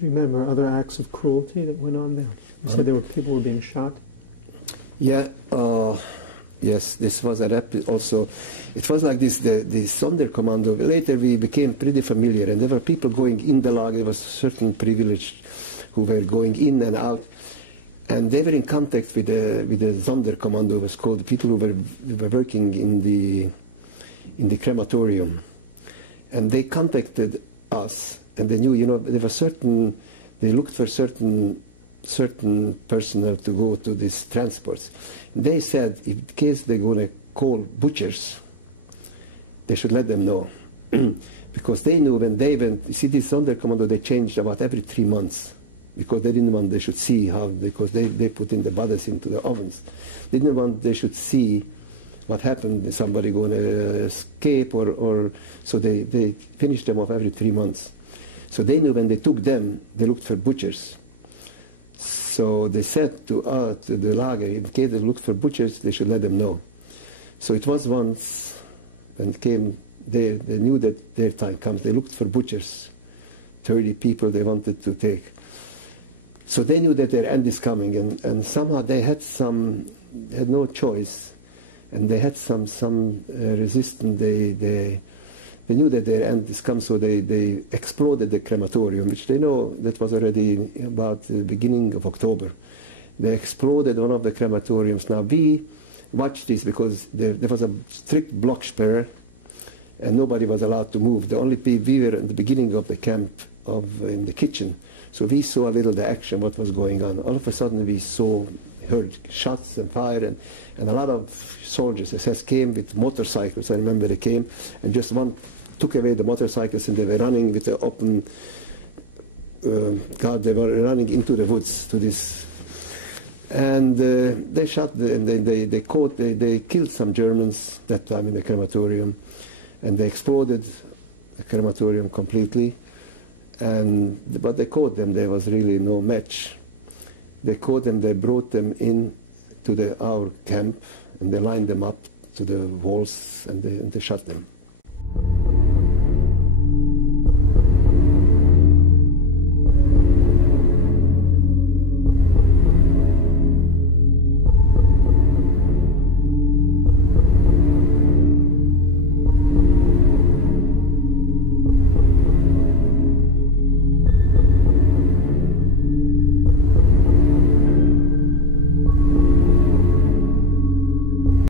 Do you remember other acts of cruelty that went on there? You said there were people were being shot? Yeah, yes, this was also, it was like this, the Sonderkommando. Later we became pretty familiar, and there were people going in the lager. There was certain privileged who were going in and out, and they were in contact with the Sonderkommando. It was called, people who were working in the crematorium, and they contacted us, and they knew, you know, there were certain, they looked for certain personnel to go to these transports. They said, in case they're going to call butchers, they should let them know. Because they knew when they went, you see, this Sonderkommando, they changed about every 3 months, because they didn't want they should see how, because they put in the bodies into the ovens. They didn't want they should see what happened, is somebody going to escape, or so they finished them off every 3 months. So they knew when they took them, they looked for butchers. So they said to the lager, in case they looked for butchers, they should let them know. So it was once, when it came, they knew that their time comes. They looked for butchers, 30 people they wanted to take. So they knew that their end is coming, and somehow they had no choice, and they had some resistance. They knew that their end is come, so they exploded the crematorium, which they know that was already about the beginning of October. They exploded one of the crematoriums. Now we watched this because there was a strict block sperre, and nobody was allowed to move. The only people, we were at the beginning of the camp in the kitchen, so we saw a little the action, what was going on. All of a sudden we heard shots and fire, and a lot of soldiers, SS, came with motorcycles. I remember they came, and just one took away the motorcycles, and they were running with the open, they were running into the woods to this. And they shot, and they killed some Germans that time in the crematorium, and they exploded the crematorium completely. But they caught them, there was really no match. They caught them, they brought them in to our camp, and they lined them up to the walls, and they shot them.